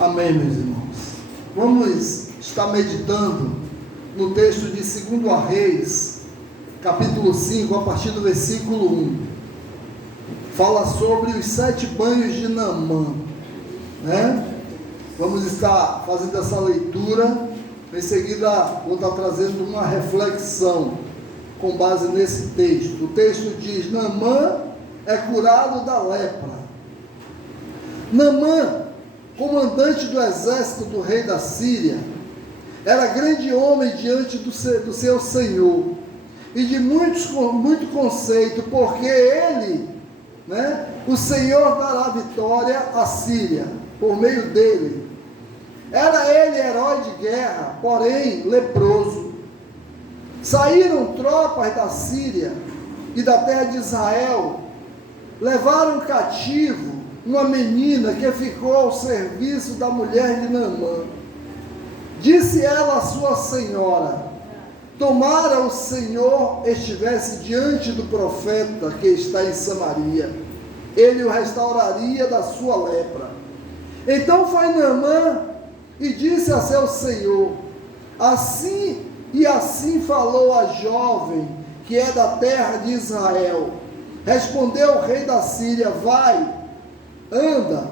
Amém, meus irmãos. Vamos estar meditando no texto de 2 Reis, capítulo 5, a partir do versículo 1. Fala sobre os 7 banhos de Naamã, né? Vamos estar fazendo essa leitura. Em seguida, vou estar trazendo uma reflexão com base nesse texto. O texto diz: Naamã é curado da lepra. Naamã, comandante do exército do rei da Síria, era grande homem diante do seu senhor, e de muito conceito, porque ele, o Senhor dará vitória à Síria, por meio dele. Era ele herói de guerra, porém leproso. Saíram tropas da Síria e da terra de Israel, levaram cativo uma menina que ficou ao serviço da mulher de Naamã. Disse ela à sua senhora: tomara o Senhor estivesse diante do profeta que está em Samaria, ele o restauraria da sua lepra. Então foi Naamã e disse a seu senhor: assim falou a jovem que é da terra de Israel. Respondeu o rei da Síria: vai, anda,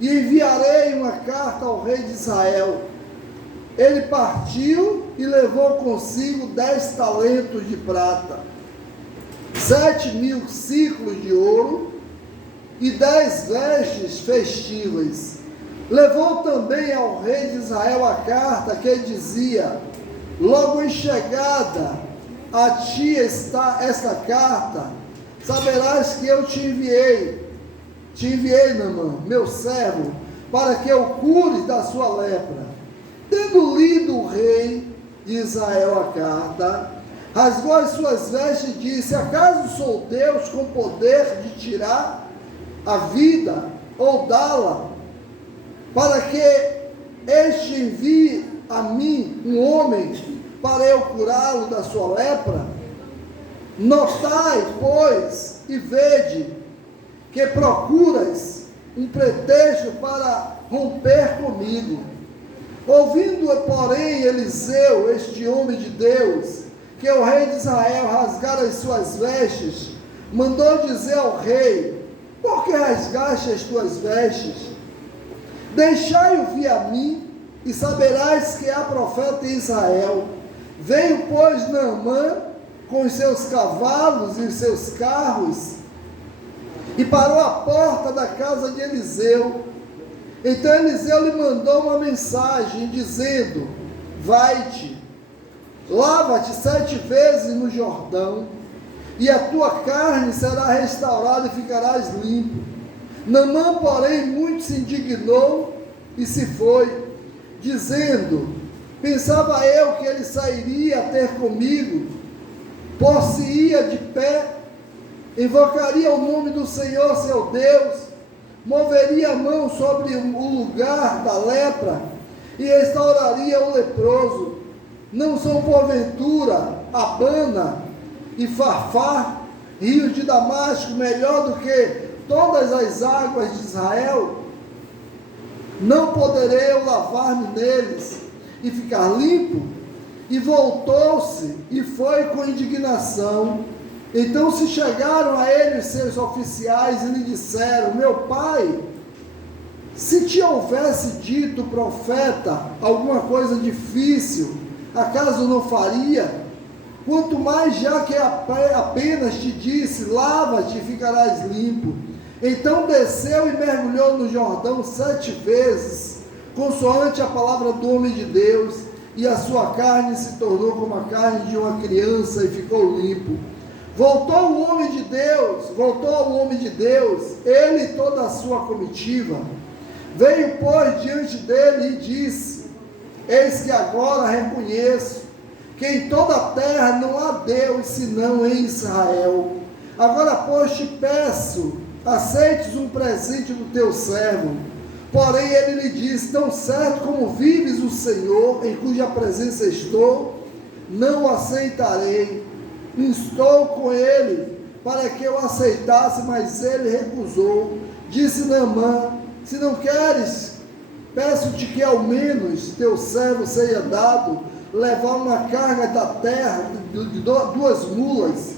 e enviarei uma carta ao rei de Israel. Ele partiu e levou consigo 10 talentos de prata, 7.000 ciclos de ouro e 10 vestes festivas. Levou também ao rei de Israel a carta que dizia: logo em chegada a ti está esta carta, saberás que eu te enviei, Naamã, meu servo, para que eu cure da sua lepra. Tendo lido o rei de Israel a carta, rasgou as suas vestes e disse: acaso sou Deus com poder de tirar a vida ou dá-la, para que este envie a mim um homem para eu curá-lo da sua lepra? Notai, pois, e vede que procuras um pretexto para romper comigo. Ouvindo, porém, Eliseu, este homem de Deus, que o rei de Israel rasgara as suas vestes, mandou dizer ao rei: por que rasgaste as tuas vestes? Deixai-o vir a mim, e saberás que há profeta em Israel. Veio, pois, Naamã com os seus cavalos e os seus carros, e parou à porta da casa de Eliseu. Então Eliseu lhe mandou uma mensagem, dizendo: vai-te, lava-te 7 vezes no Jordão, e a tua carne será restaurada e ficarás limpo. Naamã, porém, muito se indignou e se foi, dizendo: pensava eu que ele sairia a ter comigo, por-se-ia de pé, invocaria o nome do Senhor seu Deus, moveria a mão sobre o lugar da lepra e restauraria o leproso. Não são porventura Abana e Farfar, rios de Damasco, melhor do que todas as águas de Israel? Não poderei eu lavar-me neles e ficar limpo? E voltou-se e foi com indignação. Então se chegaram a ele os seus oficiais e lhe disseram: meu pai, se te houvesse dito profeta alguma coisa difícil, acaso não faria? Quanto mais já que apenas te disse: lava-te e ficarás limpo. Então desceu e mergulhou no Jordão 7 vezes, consoante a palavra do homem de Deus, e a sua carne se tornou como a carne de uma criança e ficou limpo. Voltou ao homem de Deus, ele e toda a sua comitiva. Veio, pois, diante dele e disse: eis que agora reconheço que em toda a terra não há Deus senão em Israel. Agora, pois, te peço, aceites um presente do teu servo. Porém ele lhe disse: tão certo como vives o Senhor, em cuja presença estou, não o aceitarei. Instou com ele para que eu aceitasse, mas ele recusou. Disse Naamã: se não queres peço-te que ao menos teu servo seja dado levar uma carga da terra de 2 mulas,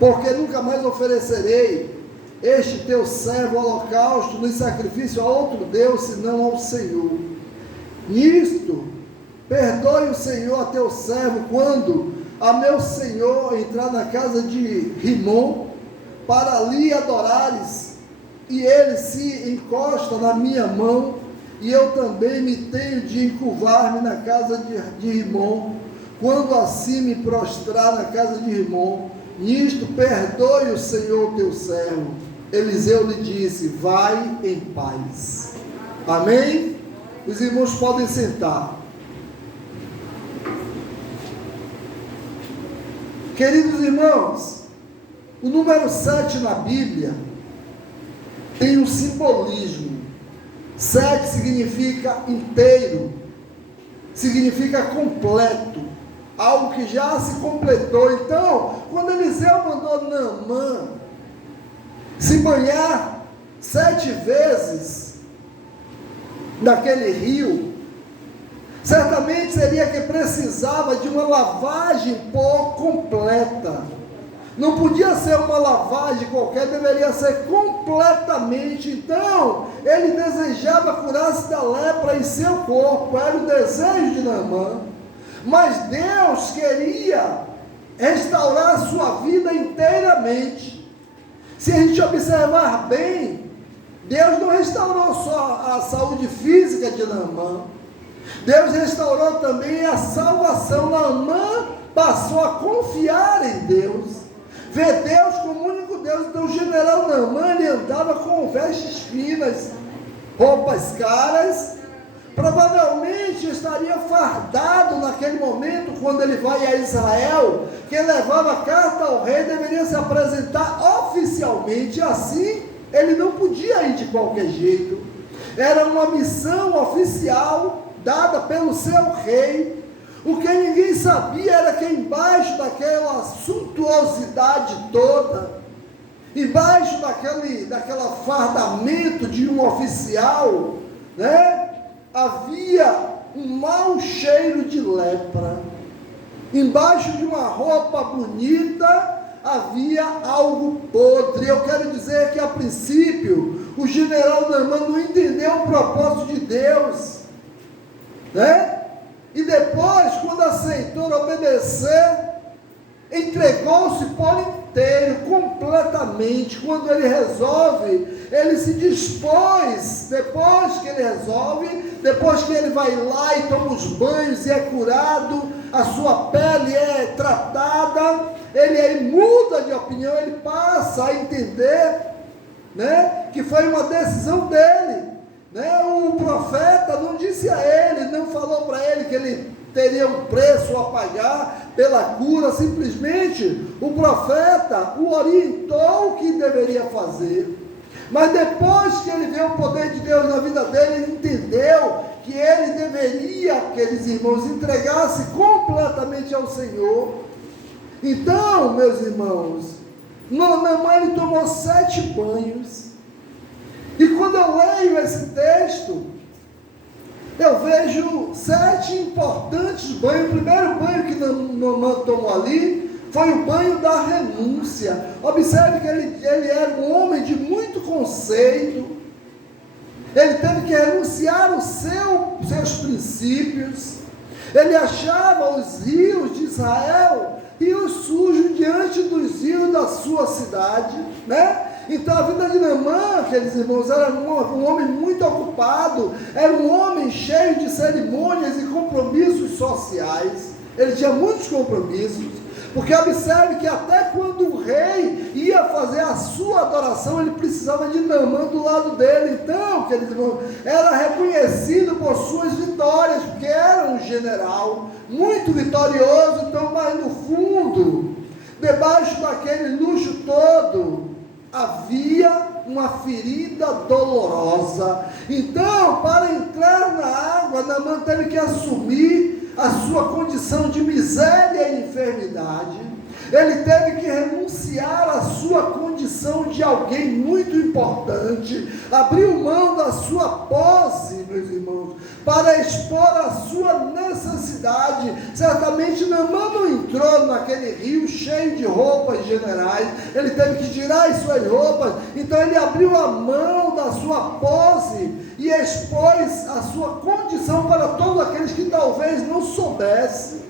porque nunca mais oferecerei este teu servo holocausto nem sacrifício a outro Deus, senão ao Senhor. Nisto, perdoe o Senhor a teu servo, quando a meu senhor entrar na casa de Rimom, para ali adorares, e ele se encosta na minha mão, e eu também me tenho de encurvar-me na casa de Rimom, quando assim me prostrar na casa de Rimom. Nisto, perdoe o Senhor teu servo. Eliseu lhe disse: vai em paz. Amém? Os irmãos podem sentar. Queridos irmãos, o número 7 na Bíblia tem um simbolismo. 7 significa inteiro, significa completo, algo que já se completou. Então, quando Eliseu mandou Naamã se banhar 7 vezes naquele rio, certamente seria que precisava de uma lavagem completa. Não podia ser uma lavagem qualquer, deveria ser completamente. Então, ele desejava curar-se da lepra em seu corpo, era o desejo de Naamã. Mas Deus queria restaurar a sua vida inteiramente. Se a gente observar bem, Deus não restaurou só a saúde física de Naamã, Deus restaurou também a salvação. Naamã passou a confiar em Deus, ver Deus como único Deus. Então o general Naamã, ele andava com vestes finas, roupas caras, provavelmente estaria fardado naquele momento, quando ele vai a Israel. Quem levava a carta ao rei deveria se apresentar oficialmente, assim ele não podia ir de qualquer jeito, era uma missão oficial dada pelo seu rei. O que ninguém sabia era que embaixo daquela suntuosidade toda, embaixo daquela fardamento de um oficial, né, havia um mau cheiro de lepra. Embaixo de uma roupa bonita havia algo podre. Eu quero dizer que a princípio o general Naamã não entendeu o propósito de Deus, né? E depois, quando aceitou obedecer, entregou-se por inteiro, completamente. Quando ele resolve, ele se dispôs. Depois que ele resolve, depois que ele vai lá e toma os banhos e é curado, a sua pele é tratada, ele muda de opinião, ele passa a entender, né, que foi uma decisão dele. Né? O profeta não disse a ele, não falou para ele que ele teria um preço a pagar pela cura. Simplesmente o profeta o orientou o que deveria fazer. Mas depois que ele viu o poder de Deus na vida dele, ele entendeu que ele deveria, aqueles irmãos, entregar-se completamente ao Senhor. Então, meus irmãos, Naamã, ele tomou 7 banhos. E quando eu leio esse texto, eu vejo 7 importantes banhos. O primeiro banho que Naamã tomou ali foi o banho da renúncia. Observe que ele era um homem de muito conceito. Ele teve que renunciar aos seus princípios. Ele achava os rios de Israel rios sujos diante dos rios da sua cidade, né? Então a vida de Naamã, aqueles irmãos, era um homem muito ocupado, era um homem cheio de cerimônias e compromissos sociais. Ele tinha muitos compromissos, porque observe que até quando o rei ia fazer a sua adoração, ele precisava de Naamã do lado dele. Então, aqueles irmãos, era reconhecido por suas vitórias, porque era um general muito vitorioso. Então, mas no fundo, debaixo daquele luxo todo, havia uma ferida dolorosa. Então, para entrar na água, Naamã teve que assumir a sua condição de miséria e enfermidade. Ele teve que renunciar à sua condição de alguém muito importante, abriu mão da sua pose propósito, meus irmãos, para expor a sua necessidade. Certamente Naamã não entrou naquele rio cheio de roupas generais, ele teve que tirar as suas roupas, então ele abriu a mão da sua pose e expôs a sua condição para todos aqueles que talvez não soubessem.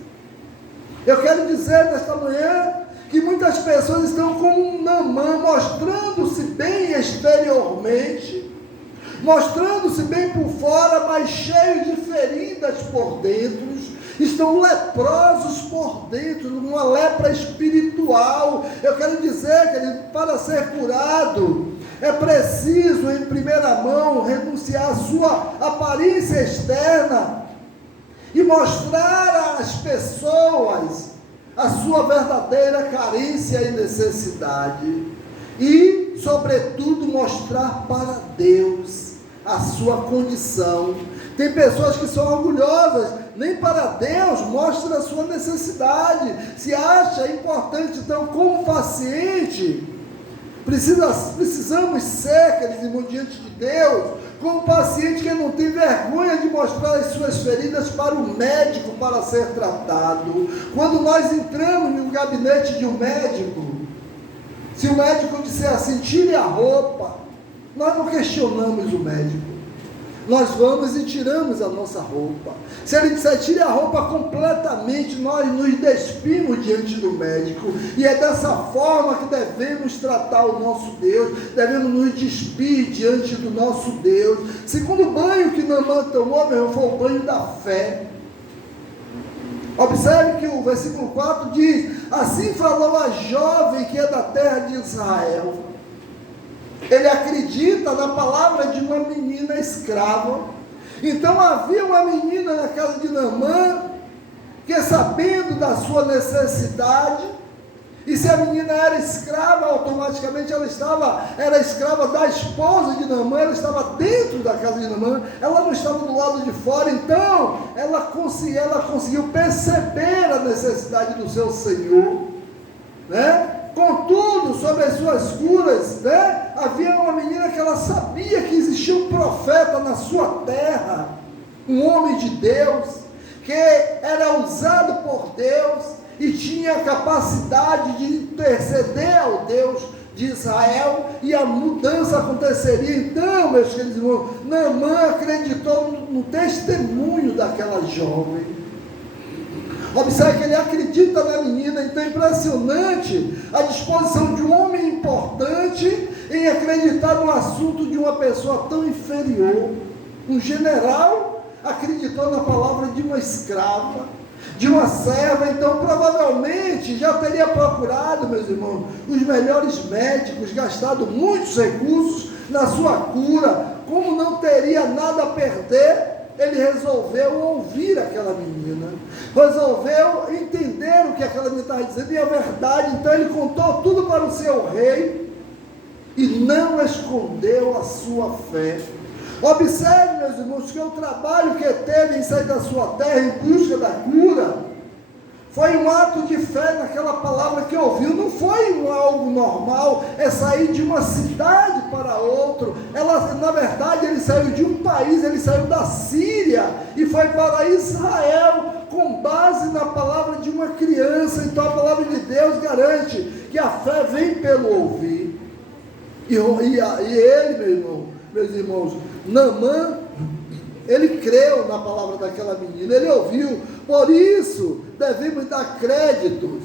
Eu quero dizer nesta manhã que muitas pessoas estão como um Naamã, mostrando-se bem exteriormente, mostrando-se bem por fora, mas cheios de feridas por dentro, estão leprosos por dentro, uma lepra espiritual. Eu quero dizer que para ser curado, é preciso, em primeira mão, renunciar à sua aparência externa e mostrar às pessoas a sua verdadeira carência e necessidade, e, sobretudo, mostrar para Deus a sua condição. Tem pessoas que são orgulhosas, nem para Deus mostra a sua necessidade, se acha importante. Então, como paciente, precisamos ser, queridos irmãos, diante de Deus, como paciente que não tem vergonha de mostrar as suas feridas para o médico para ser tratado. Quando nós entramos no gabinete de um médico, se o médico disser assim, tire a roupa, nós não questionamos o médico. Nós vamos e tiramos a nossa roupa. Se ele disser, tire a roupa completamente, nós nos despimos diante do médico. E é dessa forma que devemos tratar o nosso Deus. Devemos nos despir diante do nosso Deus. Segundo banho que Naamã tomou, meu irmão, foi o banho da fé. Observe que o versículo 4 diz, assim falou a jovem que é da terra de Israel. Ele acredita na palavra de uma menina escrava. Então havia uma menina na casa de Naamã, que sabendo da sua necessidade, e se a menina era escrava, automaticamente ela era escrava da esposa de Naamã, ela estava dentro da casa de Naamã, ela não estava do lado de fora. Então ela conseguiu perceber a necessidade do seu Senhor, né? Contudo, sobre as suas curas, né? Havia uma menina que ela sabia que existia um profeta na sua terra, um homem de Deus, que era usado por Deus e tinha a capacidade de interceder ao Deus de Israel, e a mudança aconteceria. Então, meus queridos irmãos, Naamã acreditou no testemunho daquela jovem. Observe que ele acredita na menina. Então é impressionante a disposição de um homem importante em acreditar no assunto de uma pessoa tão inferior. Um general acreditou na palavra de uma escrava, de uma serva. Então provavelmente já teria procurado, meus irmãos, os melhores médicos, gastado muitos recursos na sua cura. Como não teria nada a perder, ele resolveu ouvir aquela menina, resolveu entender o que aquela menina estava dizendo, e a verdade. Então ele contou tudo para o seu rei, e não escondeu a sua fé. Observe, meus irmãos, que o trabalho que teve em sair da sua terra em busca da cura, foi um ato de fé naquela palavra que ouviu. Não foi algo normal, é sair de uma cidade para outra. Na verdade, ele saiu de um país, ele saiu da Síria e foi para Israel, com base na palavra de uma criança. Então a palavra de Deus garante que a fé vem pelo ouvir. E ele, meus irmãos, Naamã, ele creu na palavra daquela menina, ele ouviu. Por isso devemos dar créditos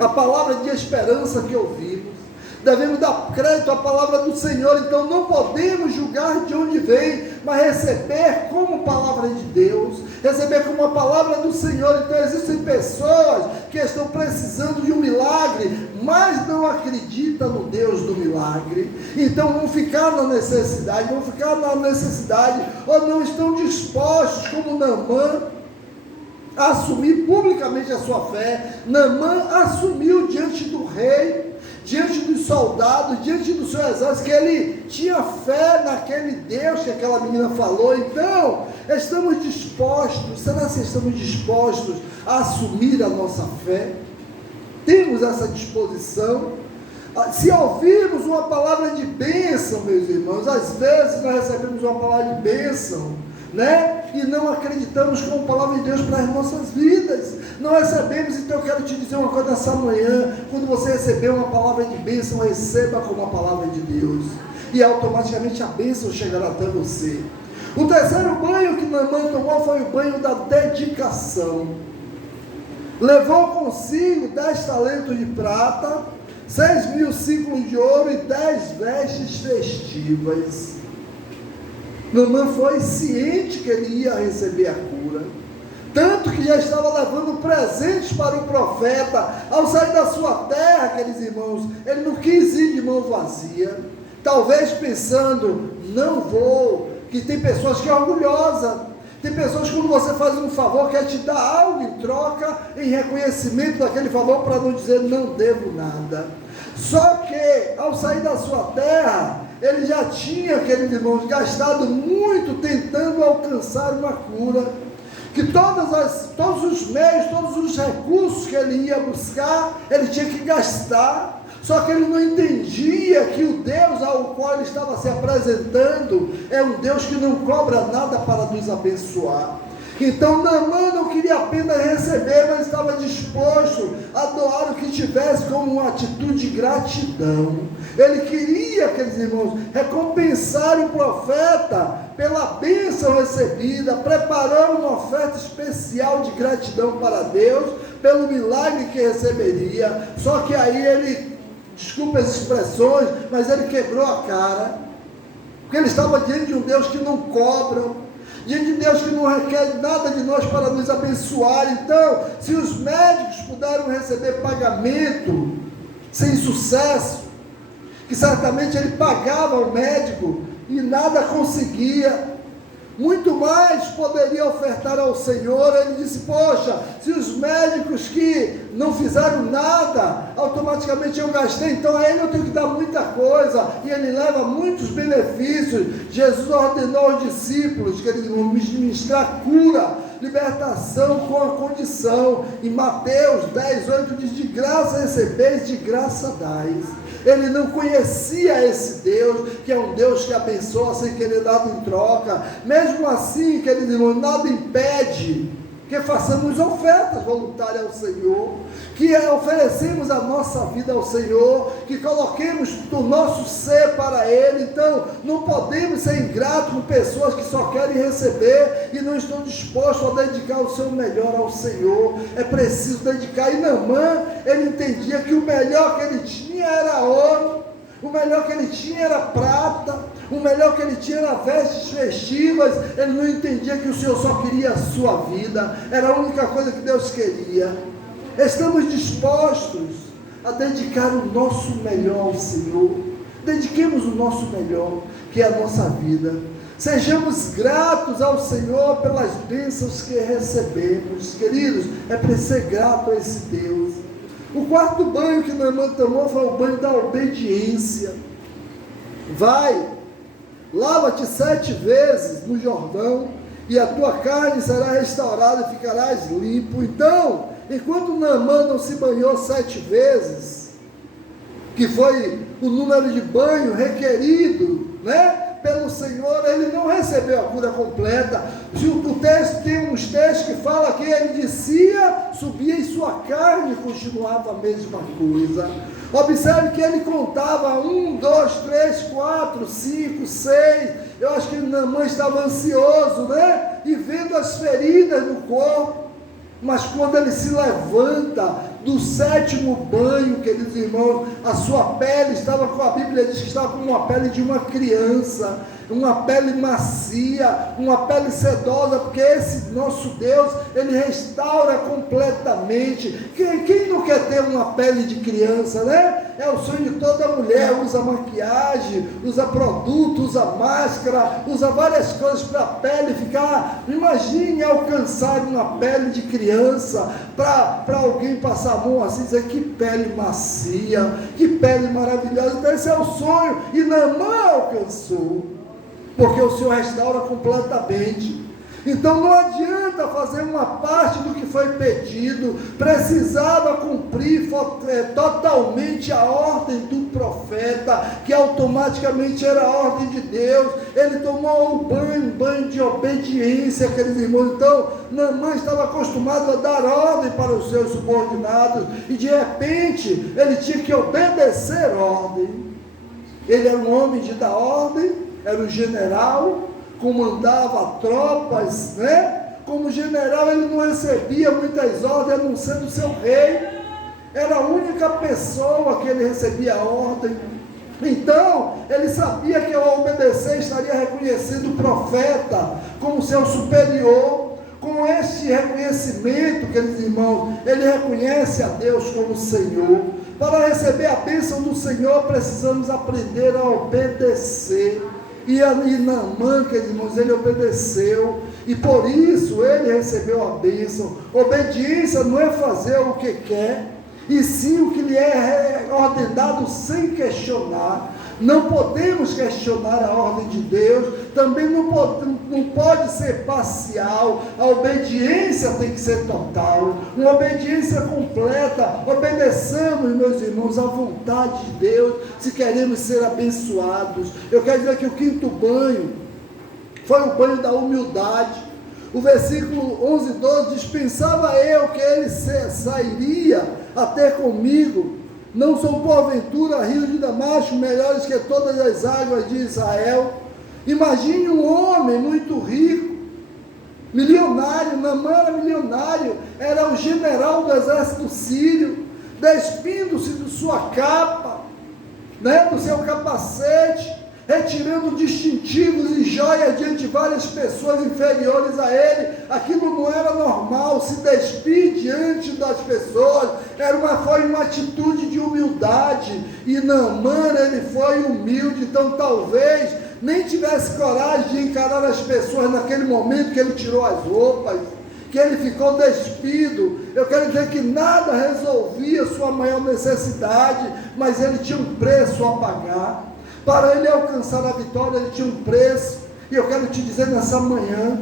à palavra de esperança que ouvimos, devemos dar crédito à palavra do Senhor. Então não podemos julgar de onde vem, mas receber como palavra de Deus, receber como a palavra do Senhor. Então existem pessoas que estão precisando de um milagre, mas não acreditam no Deus do milagre. Então vão ficar na necessidade, ou não estão dispostos, como Naamã, a assumir publicamente a sua fé. Naamã assumiu diante do rei, diante dos soldados, diante do seu exército, que ele tinha fé naquele Deus que aquela menina falou. Então, estamos dispostos, será que estamos dispostos a assumir a nossa fé? Temos essa disposição? Se ouvirmos uma palavra de bênção, meus irmãos, às vezes nós recebemos uma palavra de bênção, né? E não acreditamos como palavra de Deus para as nossas vidas. Não recebemos. Então eu quero te dizer uma coisa nessa manhã: quando você receber uma palavra de bênção, receba como a palavra de Deus, e automaticamente a bênção chegará até você. O terceiro banho que Naamã tomou foi o banho da dedicação. Levou consigo 10 talentos de prata, 6.000 ciclos de ouro e 10 vestes festivas. Naamã foi ciente que ele ia receber a cura, tanto que já estava levando presentes para o profeta. Ao sair da sua terra, aqueles irmãos, ele não quis ir de mão vazia, talvez pensando, não vou, que tem pessoas que é orgulhosa. Tem pessoas que quando você faz um favor, quer te dar algo em troca, em reconhecimento daquele favor, para não dizer não devo nada. Só que, ao sair da sua terra, ele já tinha, queridos irmãos, gastado muito tentando alcançar uma cura, que todos os meios, todos os recursos que ele ia buscar, ele tinha que gastar. Só que ele não entendia que o Deus ao qual ele estava se apresentando é um Deus que não cobra nada para nos abençoar. Então Naamã não queria apenas receber, mas estava disposto a doar o que tivesse como uma atitude de gratidão. Ele queria, aqueles irmãos, recompensar o profeta pela bênção recebida, preparando uma oferta especial de gratidão para Deus, pelo milagre que receberia. Só que aí ele, desculpa as expressões, mas ele quebrou a cara, porque ele estava diante de um Deus que não cobra, diante de Deus que não requer nada de nós para nos abençoar. Então, se os médicos puderam receber pagamento sem sucesso, que certamente ele pagava ao médico e nada conseguia, muito mais poderia ofertar ao Senhor. Ele disse, poxa, se os médicos que não fizeram nada, automaticamente eu gastei, então a ele eu tenho que dar muita coisa, e ele leva muitos benefícios. Jesus ordenou aos discípulos que eles vão ministrar cura, libertação com a condição. Em Mateus 10:8 diz, de graça recebeis, de graça dais. Ele não conhecia esse Deus, que é um Deus que abençoa sem querer nada em troca. Mesmo assim, queridos irmãos, nada impede que façamos ofertas voluntárias ao Senhor, que oferecemos a nossa vida ao Senhor, que coloquemos o nosso ser para Ele. Então, não podemos ser ingratos com pessoas que só querem receber e não estão dispostos a dedicar o seu melhor ao Senhor. É preciso dedicar. E Naamã, ele entendia que o melhor que ele tinha era ouro, o melhor que ele tinha era prata, o melhor que ele tinha era vestes festivas. Ele não entendia que o Senhor só queria a sua vida, era a única coisa que Deus queria. Estamos dispostos a dedicar o nosso melhor ao Senhor. Dediquemos o nosso melhor, que é a nossa vida. Sejamos gratos ao Senhor pelas bênçãos que recebemos. Queridos, é para ser grato a esse Deus. O quarto banho que Naamã tomou foi o banho da obediência. Vai, lava-te 7 vezes no Jordão, e a tua carne será restaurada e ficarás limpo. Então, enquanto Naamã não se banhou 7 vezes, que foi o número de banho requerido, pelo Senhor, ele não recebeu a cura completa. O texto tem uns textos que falam que ele descia, subia e sua carne continuava a mesma coisa. Observe que ele contava 1, 2, 3, 4, 5, 6. Eu acho que Naamã estava ansioso, e vendo as feridas no corpo. Mas quando ele se levanta do 7º banho, queridos irmãos, a sua pele estava, com a Bíblia diz que estava como uma pele de uma criança, uma pele macia, uma pele sedosa, porque esse nosso Deus, ele restaura completamente. Quem não quer ter uma pele de criança, É o sonho de toda mulher. Usa maquiagem, usa produto, usa máscara, usa várias coisas para a pele ficar. Imagine alcançar uma pele de criança, para alguém passar a mão assim e dizer, que pele macia, que pele maravilhosa. Então esse é o sonho, e Naamã alcançou, porque o Senhor restaura completamente. Então não adianta fazer uma parte do que foi pedido, precisava cumprir totalmente a ordem do profeta, que automaticamente era a ordem de Deus. Ele tomou um banho de obediência, aqueles irmãos. Então Naamã estava acostumado a dar ordem para os seus subordinados, e de repente ele tinha que obedecer ordem. Ele era um homem de dar ordem, era um general, comandava tropas, né? Como general ele não recebia muitas ordens, a não ser do seu rei. Era a única pessoa que ele recebia ordem. Então ele sabia que ao obedecer estaria reconhecendo o profeta como seu superior. Com este reconhecimento, queridos irmãos, ele reconhece a Deus como Senhor. Para receber a bênção do Senhor, precisamos aprender a obedecer. E Naamã, queridos irmãos, ele obedeceu, e por isso ele recebeu a bênção. Obediência não é fazer o que quer, e sim o que lhe é ordenado sem questionar. Não podemos questionar a ordem de Deus, também não pode ser parcial. A obediência tem que ser total, uma obediência completa. Obedeçamos, meus irmãos, à vontade de Deus, se queremos ser abençoados. Eu quero dizer que o quinto banho foi o banho da humildade. O versículo 11 e 12 diz: pensava eu que ele sairia até comigo. Não são porventura rios de Damasco melhores que todas as águas de Israel? Imagine um homem muito rico, milionário. Naamã era milionário, era o general do exército sírio, despindo-se de sua capa, né, do seu capacete, retirando distintivos e joias diante de várias pessoas inferiores a ele. Aquilo não era normal, se despir diante das pessoas, foi uma atitude de humildade, e Naamã, ele foi humilde. Então talvez nem tivesse coragem de encarar as pessoas naquele momento que ele tirou as roupas, que ele ficou despido. Eu quero dizer que nada resolvia sua maior necessidade, mas ele tinha um preço a pagar. Para ele alcançar a vitória, ele tinha um preço. E eu quero te dizer nessa manhã,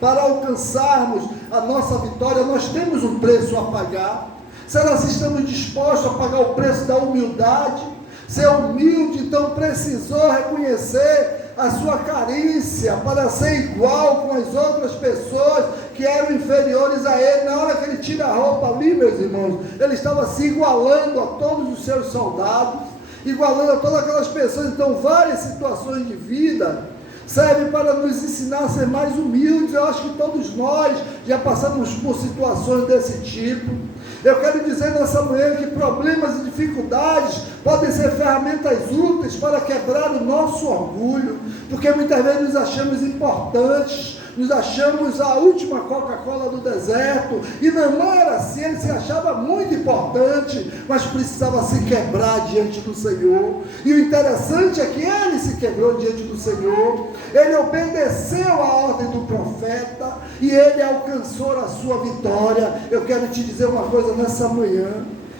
para alcançarmos a nossa vitória, nós temos um preço a pagar. Será se estamos dispostos a pagar o preço da humildade? Ser humilde, então precisou reconhecer a sua carência para ser igual com as outras pessoas que eram inferiores a ele. Na hora que ele tira a roupa ali, meus irmãos, ele estava se igualando a todos os seus soldados, igualando a todas aquelas pessoas. Então várias situações de vida servem para nos ensinar a ser mais humildes. Eu acho que todos nós já passamos por situações desse tipo. Eu quero dizer nessa manhã que problemas e dificuldades podem ser ferramentas úteis para quebrar o nosso orgulho, porque muitas vezes nos achamos importantes, nos achamos a última Coca-Cola do deserto. E Naamã era assim, ele se achava muito importante, mas precisava se quebrar diante do Senhor. E o interessante é que ele se quebrou diante do Senhor, ele obedeceu a ordem do profeta, e ele alcançou a sua vitória. Eu quero te dizer uma coisa nessa manhã: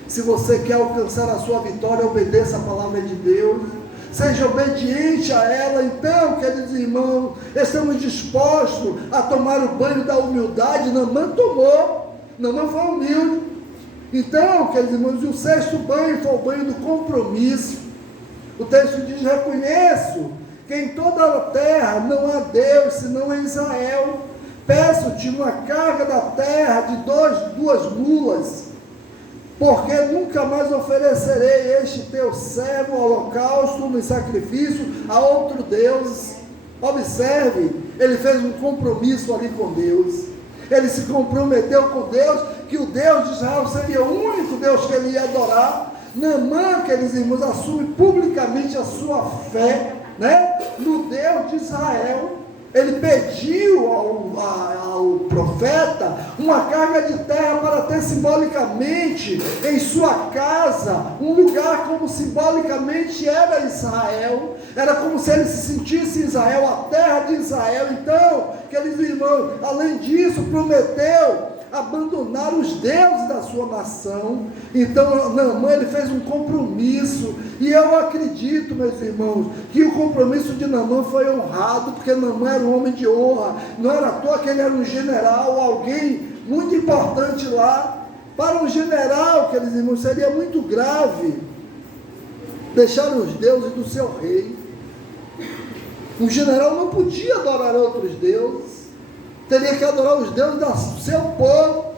se você quer alcançar a sua vitória, obedeça a palavra de Deus, seja obediente a ela. Então, queridos irmãos, estamos dispostos a tomar o banho da humildade. Naamã tomou, Naamã foi humilde. Então, queridos irmãos, o sexto banho foi o banho do compromisso. O texto diz: reconheço que em toda a terra não há Deus senão em Israel. Peço-te uma carga da terra de duas mulas, porque nunca mais oferecerei este teu servo holocausto no sacrifício a outro Deus. Observe, ele fez um compromisso ali com Deus. Ele se comprometeu com Deus, que o Deus de Israel seria o único Deus que ele ia adorar. Naamã, queridos irmãos, assume publicamente a sua fé, né, no Deus de Israel. Ele pediu ao profeta uma carga de terra para ter simbolicamente em sua casa um lugar como simbolicamente era Israel. Era como se ele se sentisse Israel, a terra de Israel. Então, queridos irmãos, além disso, prometeu abandonar os deuses da sua nação. Então Naamã, ele fez um compromisso, e eu acredito, meus irmãos, que o compromisso de Naamã foi honrado, porque Naamã era um homem de honra, não era à toa que ele era um general, alguém muito importante lá. Para um general, queridos irmãos, seria muito grave deixar os deuses do seu rei. Um general não podia adorar outros deuses, teria que adorar os deuses do seu povo.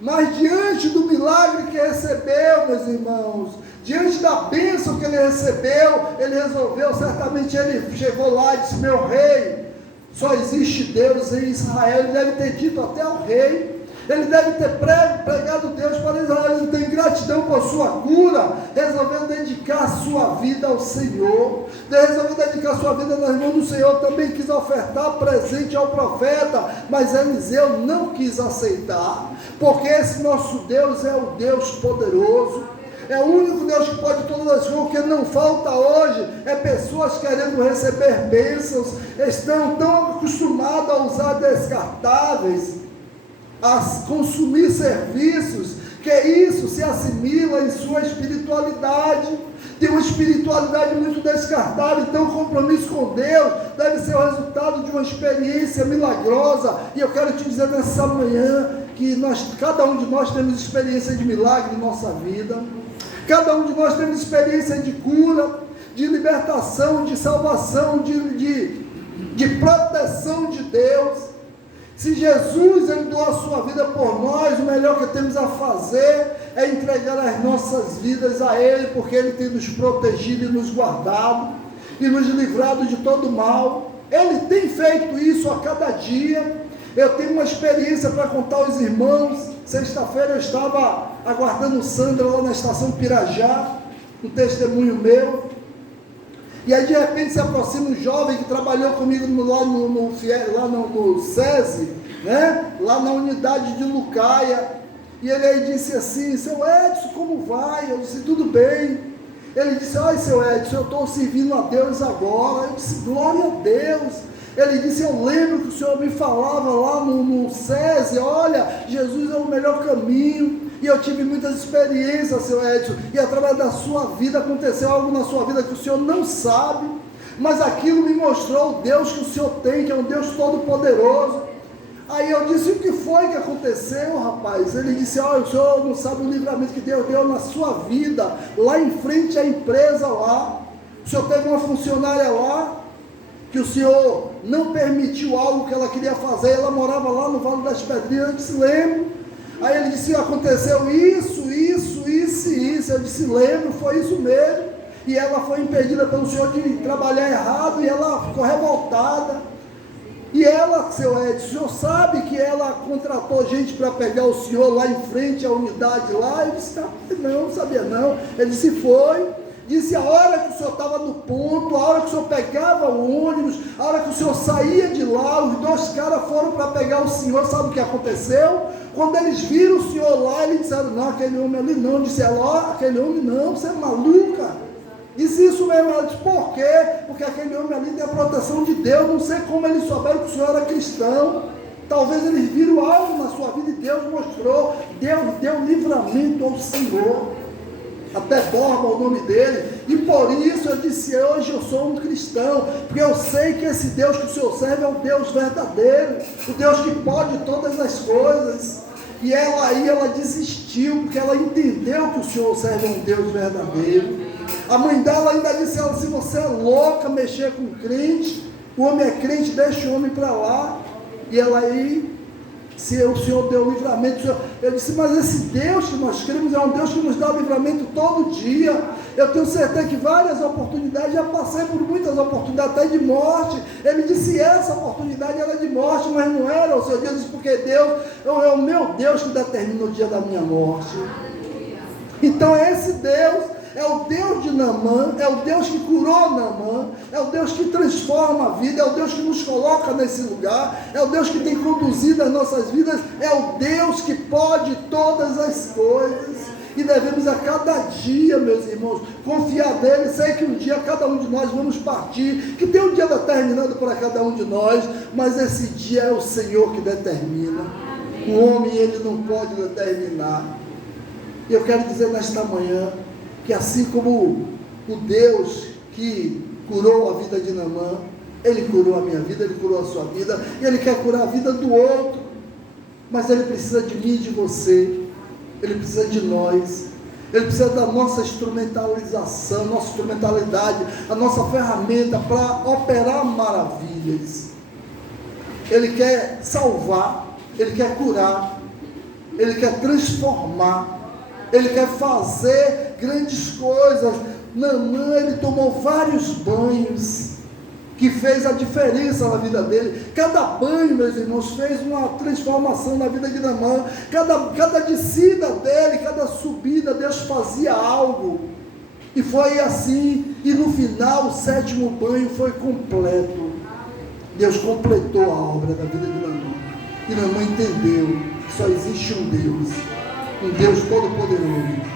Mas diante do milagre que recebeu, meus irmãos, diante da bênção que ele recebeu, ele resolveu, certamente ele chegou lá e disse: meu rei, só existe Deus em Israel. Ele deve ter dito até ao rei, ele deve ter pregado Deus para Israel. Ele tem gratidão por sua cura, resolveu dedicar sua vida ao Senhor, resolveu dedicar sua vida nas mãos do Senhor. Também quis ofertar presente ao profeta, mas Eliseu não quis aceitar, porque esse nosso Deus é o Deus poderoso, é o único Deus que pode todas as coisas. O que não falta hoje é pessoas querendo receber bênçãos, estão tão acostumadas a usar descartáveis, a consumir serviços, que isso se assimila em sua espiritualidade, tem uma espiritualidade muito descartável. Então o compromisso com Deus deve ser o resultado de uma experiência milagrosa. E eu quero te dizer nessa manhã que cada um de nós temos experiência de milagre em nossa vida, cada um de nós temos experiência de cura, de libertação, de salvação, de proteção de Deus. Se Jesus, ele doou a sua vida por nós, o melhor que temos a fazer é entregar as nossas vidas a Ele, porque Ele tem nos protegido e nos guardado, e nos livrado de todo mal. Ele tem feito isso a cada dia. Eu tenho uma experiência para contar aos irmãos. Sexta-feira eu estava aguardando Sandra lá na estação Pirajá, um testemunho meu, e aí de repente se aproxima um jovem que trabalhou comigo lá no SESI, né? Lá na unidade de Lucaia, e ele aí disse assim: seu Edson, como vai? Eu disse: tudo bem. Ele disse: ai, seu Edson, eu estou servindo a Deus agora. Eu disse: glória a Deus. Ele disse: eu lembro que o senhor me falava lá no SESI, olha, Jesus é o melhor caminho. E eu tive muitas experiências, seu Edson, e através da sua vida aconteceu algo na sua vida que o senhor não sabe, mas aquilo me mostrou o Deus que o senhor tem, que é um Deus todo-poderoso. Aí eu disse: o que foi que aconteceu, rapaz? Ele disse: olha, o senhor não sabe o livramento que Deus deu na sua vida, lá em frente à empresa lá. O senhor teve uma funcionária lá, que o senhor não permitiu algo que ela queria fazer, ela morava lá no Vale das Pedrinhas. Eu disse: lembro. Aí ele disse: aconteceu isso. Eu disse: lembro, foi isso mesmo. E ela foi impedida pelo senhor de trabalhar errado, e ela ficou revoltada. E ela, seu Edson, o senhor sabe que ela contratou gente para pegar o senhor lá em frente à unidade lá? Eu disse: não sabia não. Ele disse: foi. Disse: a hora que o senhor estava no ponto, a hora que o senhor pegava o ônibus, a hora que o senhor saía de lá, os dois caras foram para pegar o senhor. Sabe o que aconteceu? Quando eles viram o senhor lá, eles disseram: não, aquele homem ali não. Disse ela: aquele homem não, você é maluca. Disse: isso mesmo. Ela disse: por quê? Porque aquele homem ali tem a proteção de Deus. Não sei como eles souberam que o senhor era cristão. Talvez eles viram algo na sua vida e Deus mostrou. Deus deu livramento ao Senhor. Até Borba o nome dele, e por isso eu disse: hoje eu sou um cristão, porque eu sei que esse Deus que o Senhor serve é o Deus verdadeiro, o Deus que pode todas as coisas. E ela desistiu, porque ela entendeu que o Senhor serve um Deus verdadeiro. A mãe dela ainda disse: ela, se você é louca mexer com crente, o homem é crente, deixa o homem para lá. E ela aí, se o Senhor deu livramento, eu disse: mas esse Deus que nós cremos é um Deus que nos dá livramento todo dia. Eu tenho certeza que várias oportunidades, já passei por muitas oportunidades, até de morte. Ele disse: essa oportunidade era de morte, mas não era o seu Deus. Disse: porque Deus é o meu Deus que determina o dia da minha morte. Então esse Deus é o Deus de Naamã, é o Deus que curou Naamã, é o Deus que transforma a vida, é o Deus que nos coloca nesse lugar, é o Deus que tem conduzido as nossas vidas, é o Deus que pode todas as coisas. E devemos a cada dia, meus irmãos, confiar nele. Sei que um dia cada um de nós vamos partir, que tem um dia determinado para cada um de nós, mas esse dia é o Senhor que determina. O homem, ele não pode determinar. E eu quero dizer nesta manhã, que assim como o Deus que curou a vida de Naamã, Ele curou a minha vida, Ele curou a sua vida, e Ele quer curar a vida do outro, mas Ele precisa de mim e de você, Ele precisa de nós, Ele precisa da nossa instrumentalização, nossa instrumentalidade, a nossa ferramenta para operar maravilhas. Ele quer salvar, Ele quer curar, Ele quer transformar, Ele quer fazer grandes coisas. Naamã, ele tomou vários banhos, que fez a diferença na vida dele. Cada banho, meus irmãos, fez uma transformação na vida de Naamã. Cada descida dele, cada subida, Deus fazia algo. E foi assim, e no final, o 7º banho foi completo. Deus completou a obra da vida de Naamã. E Naamã entendeu que só existe um Deus todo-poderoso.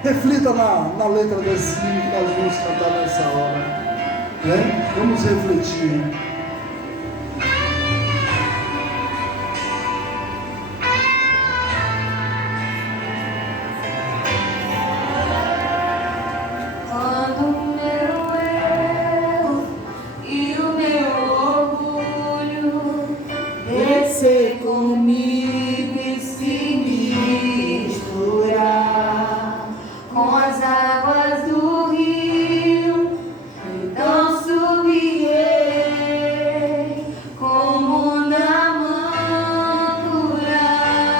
Reflita na letra desse hino que nós vamos cantar nessa hora. Vamos refletir. Quando o meu eu e o meu orgulho descer comigo e se misturar com as águas do rio, então subirei como Naamã curado.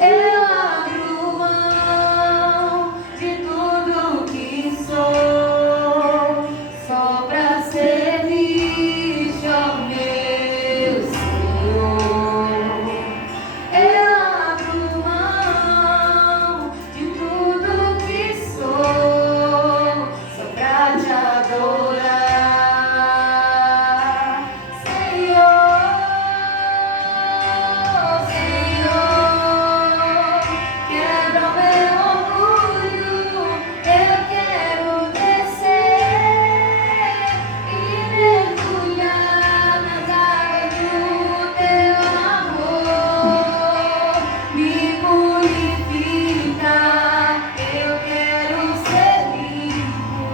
Eu abro mão de tudo que sou, só pra servir, ó meu Senhor. Eu abro mão de tudo que sou, só pra te adorar, Senhor, Senhor. Quebra o meu orgulho, eu quero descer e mergulhar nas águas do teu amor. Me purificar, eu quero ser limpo,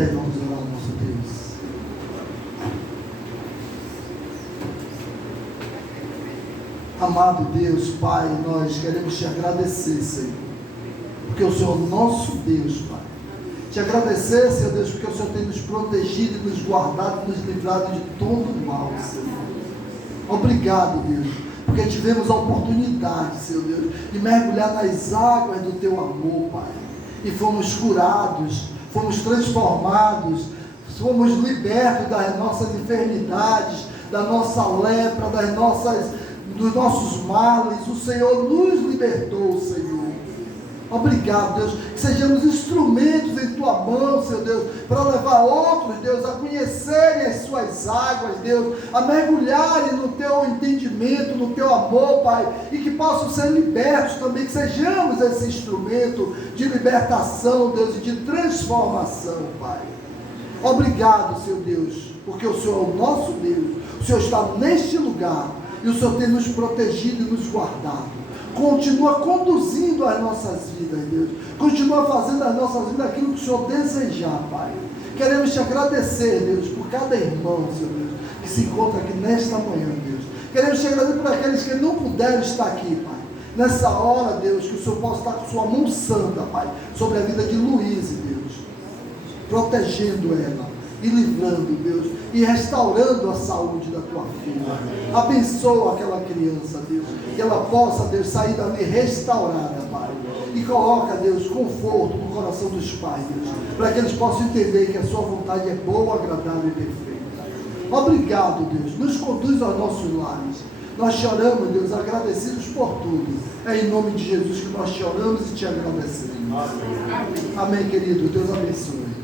pé, vamos orar ao nosso Deus. Amado Deus, Pai, nós queremos te agradecer, Senhor, porque o Senhor é o nosso Deus, Pai. Te agradecer, Senhor Deus, porque o Senhor tem nos protegido e nos guardado, nos livrado de todo mal, Senhor. Obrigado, Deus, porque tivemos a oportunidade, Senhor Deus, de mergulhar nas águas do Teu amor, Pai, e fomos curados, fomos transformados, fomos libertos das nossas enfermidades, da nossa lepra, dos nossos males. O Senhor nos libertou, Senhor. Obrigado, Deus, que sejamos instrumentos em Tua mão, Senhor Deus, para levar outros, Deus, a conhecerem as Suas águas, Deus, a mergulharem no Teu entendimento, no Teu amor, Pai, e que possam ser libertos também, que sejamos esse instrumento de libertação, Deus, e de transformação, Pai. Obrigado, Senhor Deus, porque o Senhor é o nosso Deus, o Senhor está neste lugar, e o Senhor tem nos protegido e nos guardado. Continua conduzindo as nossas vidas, Deus. Continua fazendo as nossas vidas aquilo que o Senhor desejar, Pai. Queremos te agradecer, Deus, por cada irmão, Senhor Deus, que se encontra aqui nesta manhã, Deus. Queremos te agradecer por aqueles que não puderam estar aqui, Pai. Nessa hora, Deus, que o Senhor possa estar com sua mão santa, Pai, sobre a vida de Luísa, Deus. Protegendo ela e livrando, Deus, e restaurando a saúde da tua filha. Abençoa aquela criança, Deus, que ela possa, Deus, sair dali restaurada, Pai, e coloca, Deus, conforto no coração dos pais, Deus, para que eles possam entender que a sua vontade é boa, agradável e perfeita. Obrigado, Deus, nos conduz aos nossos lares. Nós te oramos, Deus, agradecidos por tudo. É em nome de Jesus que nós te oramos e te agradecemos. Amém, querido. Deus abençoe.